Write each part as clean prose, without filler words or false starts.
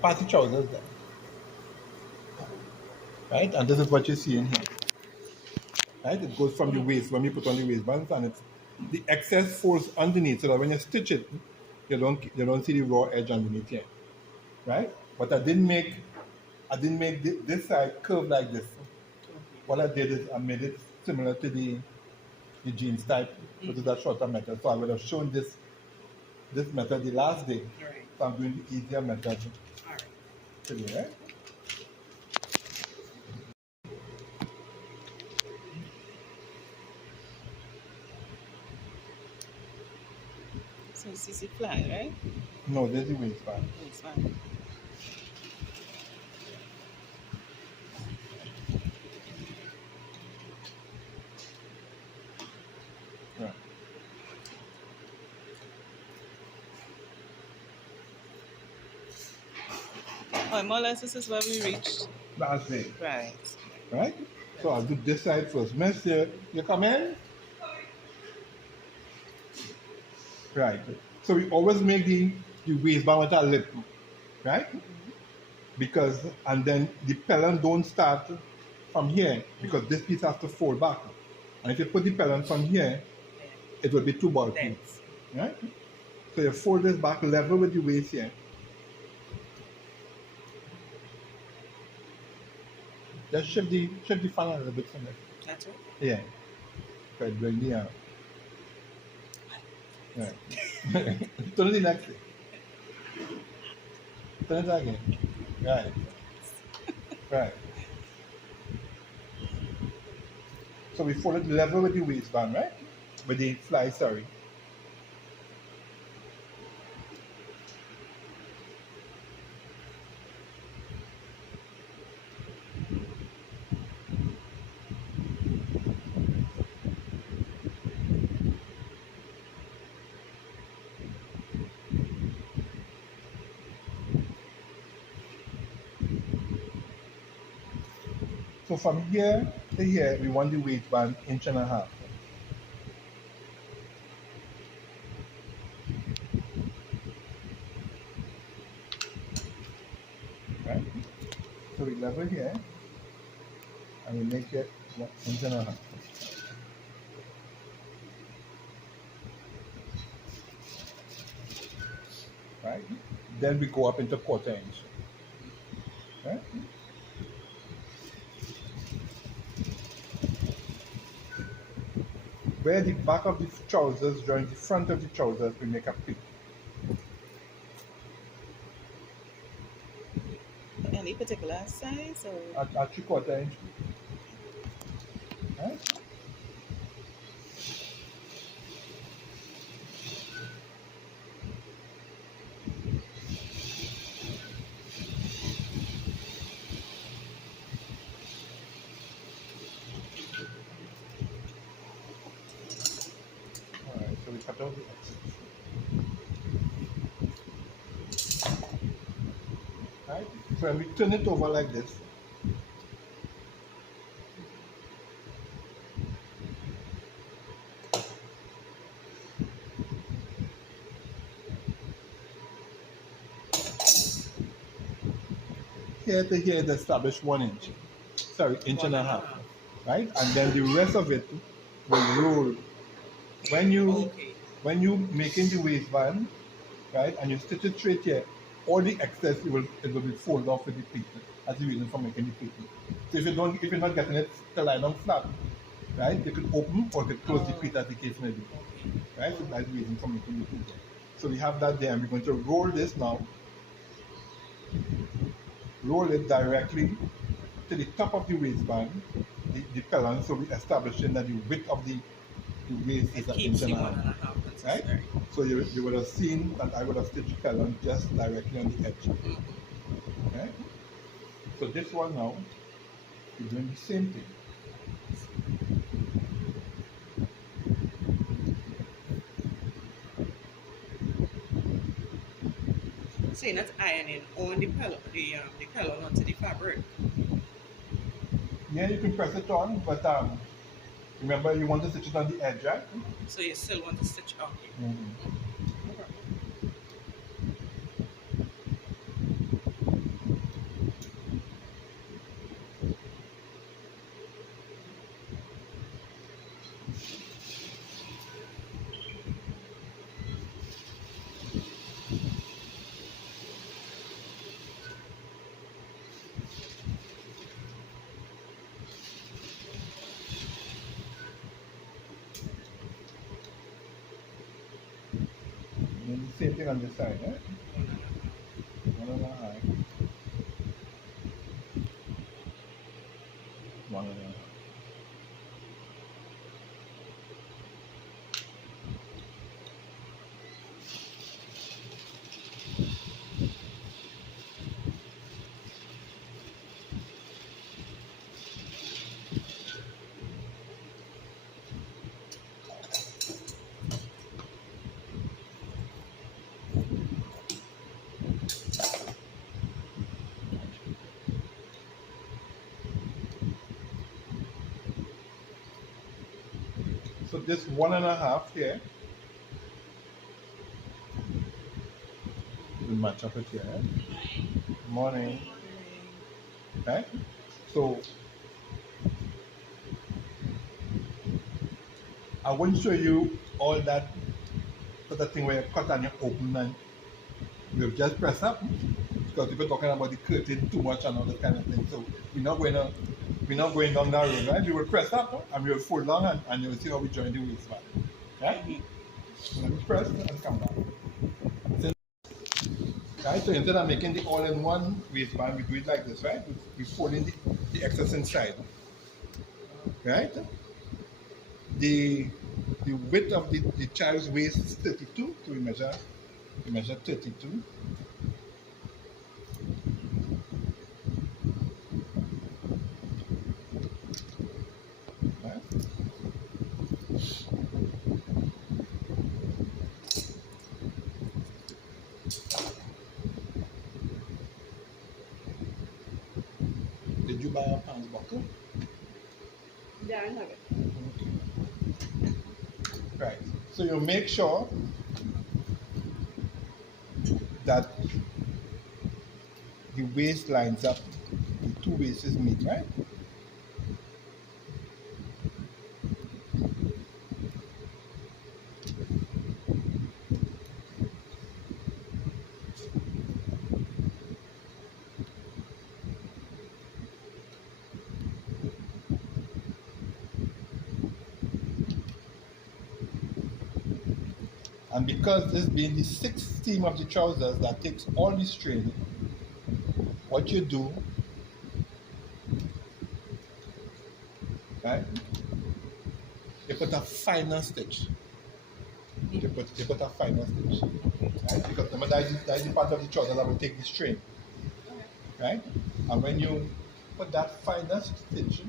party trousers there, right? And this is what you see in here, right? It goes from the waist when you put on the waistband, and it's the excess folds underneath, so that when you stitch it, you don't see the raw edge underneath here, right? But I didn't make this side curve like this. What I did is I made it similar to the jeans type, which is a shorter method. So I would have shown this method the last day. Right. So I'm doing the easier method All right. today, right? So this is the fly, right? No, there's the waistband. This one. Right. Oh, more or less this is where we reached. Last day, Right. right? So I'll do this side first. Miss, you come in? Right. So we always make the waistband with a lip, right? Because, and then the pelon don't start from here, because this piece has to fold back. And if you put the pelon from here, it will be too bulky, Dense. right? So you fold this back level with the waist here. Just shift the fan a little bit from there. That's right. Yeah. Right, bring the right. Turn it the next way. Turn it again. Right. Right. So we fold it level with the waistband, right? With the fly, sorry. So from here to here, we want the waistband inch and a half. Right? So we level here and we make it 1 inch and a half. Right? Then we go up into 1/4 inch. Right? Where the back of the trousers joins the front of the trousers, we make a pleat. Any particular size or At 3/4 inch. Right? Alright, so we cut out the excess. Right? So when we turn it over like this, here to here is established 1 inch. Sorry, inch and a half. Right? And then the rest of it will roll. When you okay. when you making the waistband, right, and you stitch it straight here, all the excess it will be folded off with the pleat. That's the reason for making the pleat. So if you're not getting it to lie down flat, right, you could open or you could close the pleat as the case may be. Right? So that's the reason for making the pleat. So we have that there, and we're going to roll this now. Roll it directly to the top of the waistband, the pelon, so we establishing that the width of the waist is It an keeps inch the and a half. 1.5 Right? consistency. So you would have seen that I would have stitched pelon just directly on the edge. Right? So this one now, we're doing the same thing. So you're not ironing on the color onto the fabric. Yeah, you can press it on, but remember you want to stitch it on the edge, right? So you still want to stitch up. Mm-hmm. Same thing on this side, eh? 1.5. 1.5. So this 1.5 here will match up it here. Eh? Morning. Right? So I won't show you all that sort of thing where you cut and you open and you just press up because people talking about the curtain too much and all that kind of thing. So we're not going down that road, right? We will press up and we will fold down and you'll see how we join the waistband. Right? So let me press and come back. Right? So instead of making the all-in-one waistband, we do it like this, right? We fold in the excess inside. Right? The width of the child's waist is 32, so we measure 32. Right? Did you buy a pants buckle? Yeah, I have it. Right. So you make sure that the waist lines up, the two waists meet, right? And because this being the sixth seam of the trousers that takes all the strain, what you do, right? You put a finer stitch. You put a finer stitch, right? Because remember that is the part of the trouser that will take the strain, right? And when you put that finer stitch,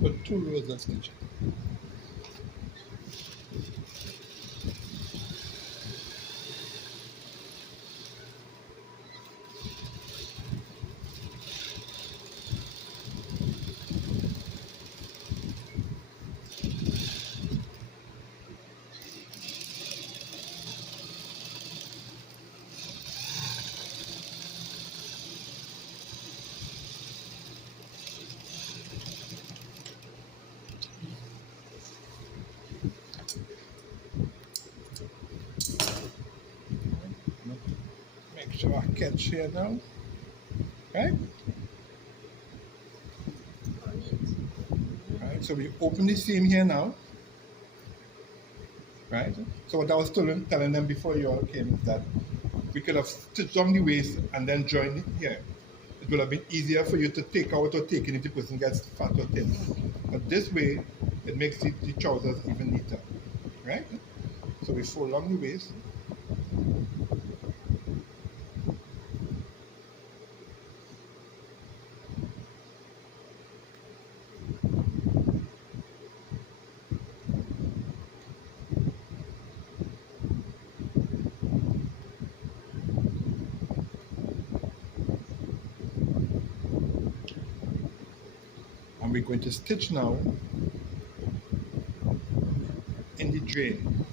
put 2 rows of stitches. Make sure I catch here now, right? Right, so we open the seam here now, right? So what I was telling them before you all came is that we could have stitched on the waist and then joined it here. It would have been easier for you to take out or take in if the person gets fat or thin. But this way, it makes the trousers even neater. right? So we fold along the waist. And we're going to stitch now in the drain.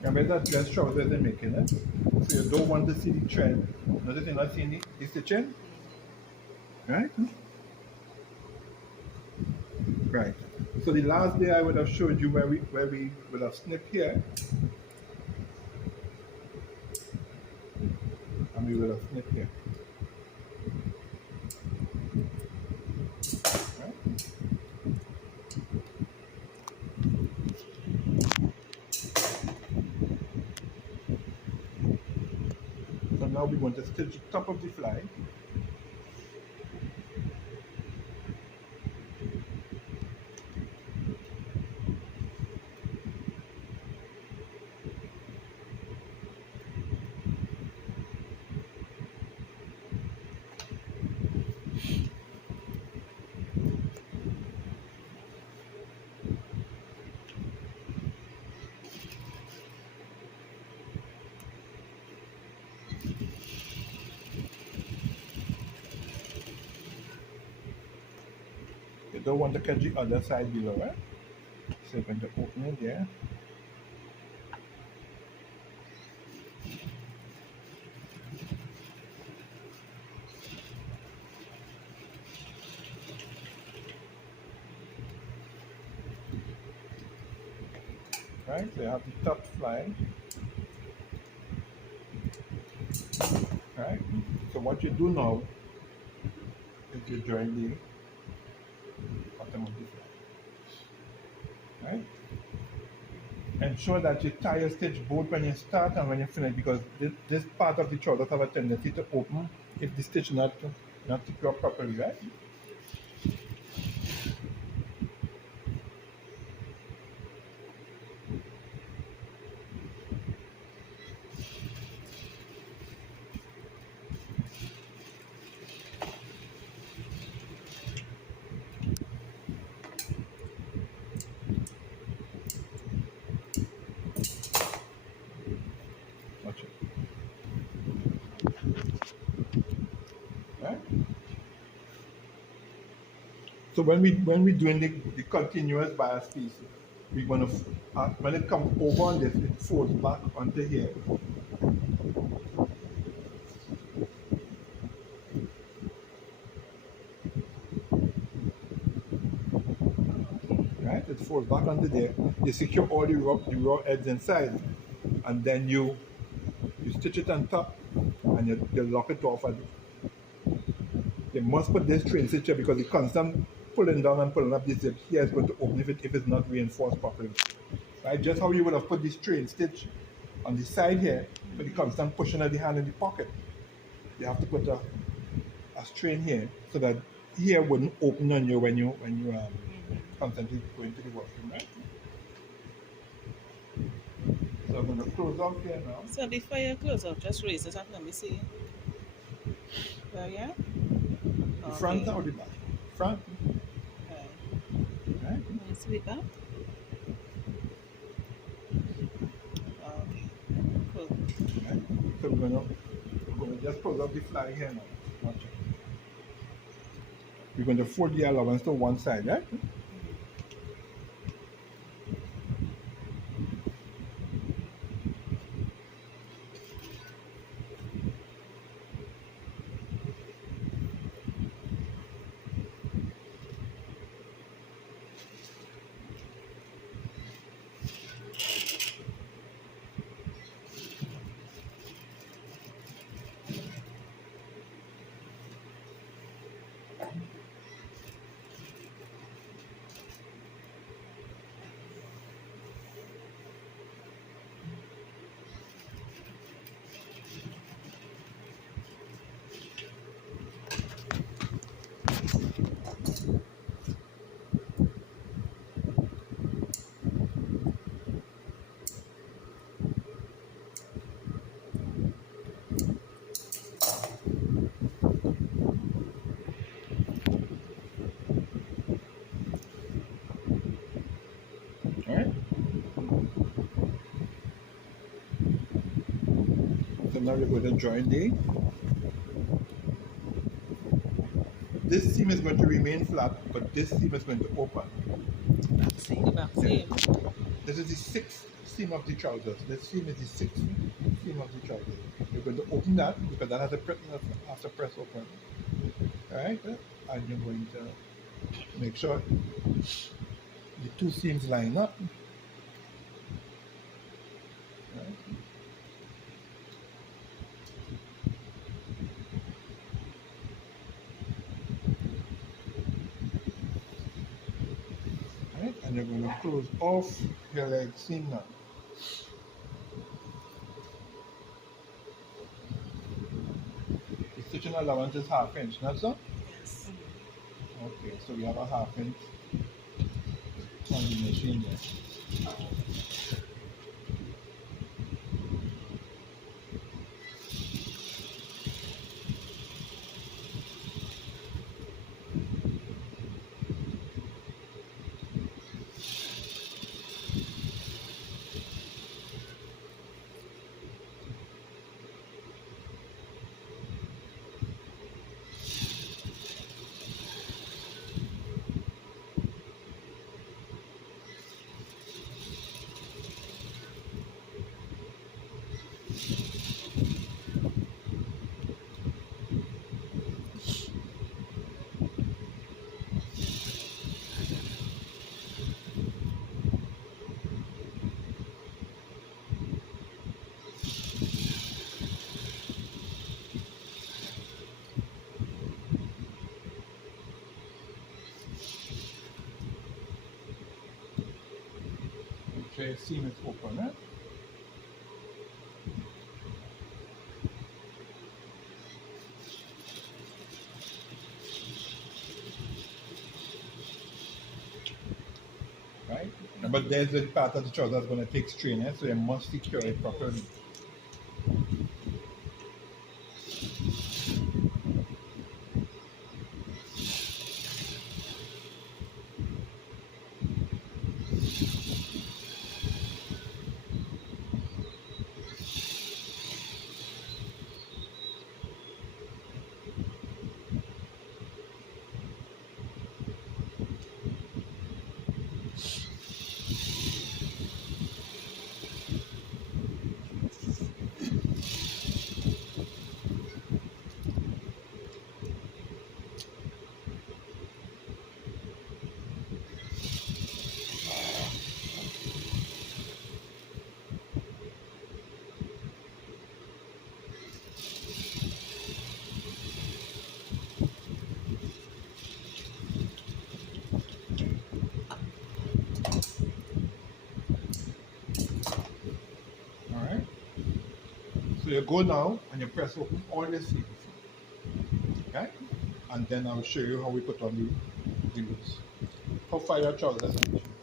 Remember that dress trouser they're making it? So you don't want to see the thread. Notice you're not seeing the stitching? Right? Right. So the last day I would have showed you where we would have snipped here, and we would have snipped here. Right? So now we want to stitch the top of the fly. You don't want to catch the other side below, right? So you're going to open it there. Right? So you have the top fly. Right? So what you do now is you join the bottom of the fly. Right? Ensure that you tie your stitch both when you start and when you finish, because this part of the trouser have a tendency to open if the stitch not secured properly, right? Watch it. Right? So when we doing the continuous bias piece, we're gonna When it comes over on this, it folds back onto here. Right? It folds back onto there. You secure all the raw edges inside, and then you stitch it on top, and you lock it off. And you must put this train stitcher because the constant pulling down and pulling up this zip here is going to open if it's not reinforced properly. Right? Just how you would have put this train stitch on the side here, with the constant pushing of the hand in the pocket. You have to put a strain here so that here wouldn't open on you when you constantly go into the washroom, right? So I'm going to close off here now. So before you close up, just raise it up. Let me see. Well, yeah. The front or the back? Front. Okay. Right? Let me see it back. Okay. Cool. Right? So we're going to just close up the fly here now. Watch it. We're going to fold the allowance to one side, right? Alright? So now we're going to join this seam is going to remain flat, but this seam is going to open. Back seam. The back seam. This is the sixth seam of the trousers. This seam is the sixth seam of the trousers. You're going to open that because that has to press open. Alright? And you're going to make sure the two seams line up. Right? Right? And you're going to close off your leg seam now. The stitching allowance is 1/2 inch, not so? Yes. Okay, so we have a 1/2 inch on the machine there. Okay, seam is open, right? Right? But there's the part of the trouser that's going to take strain, so you must secure it properly. you go now and you press open, all you see. Okay? And then I'll show you how we put on the wheels. How far your trousers are.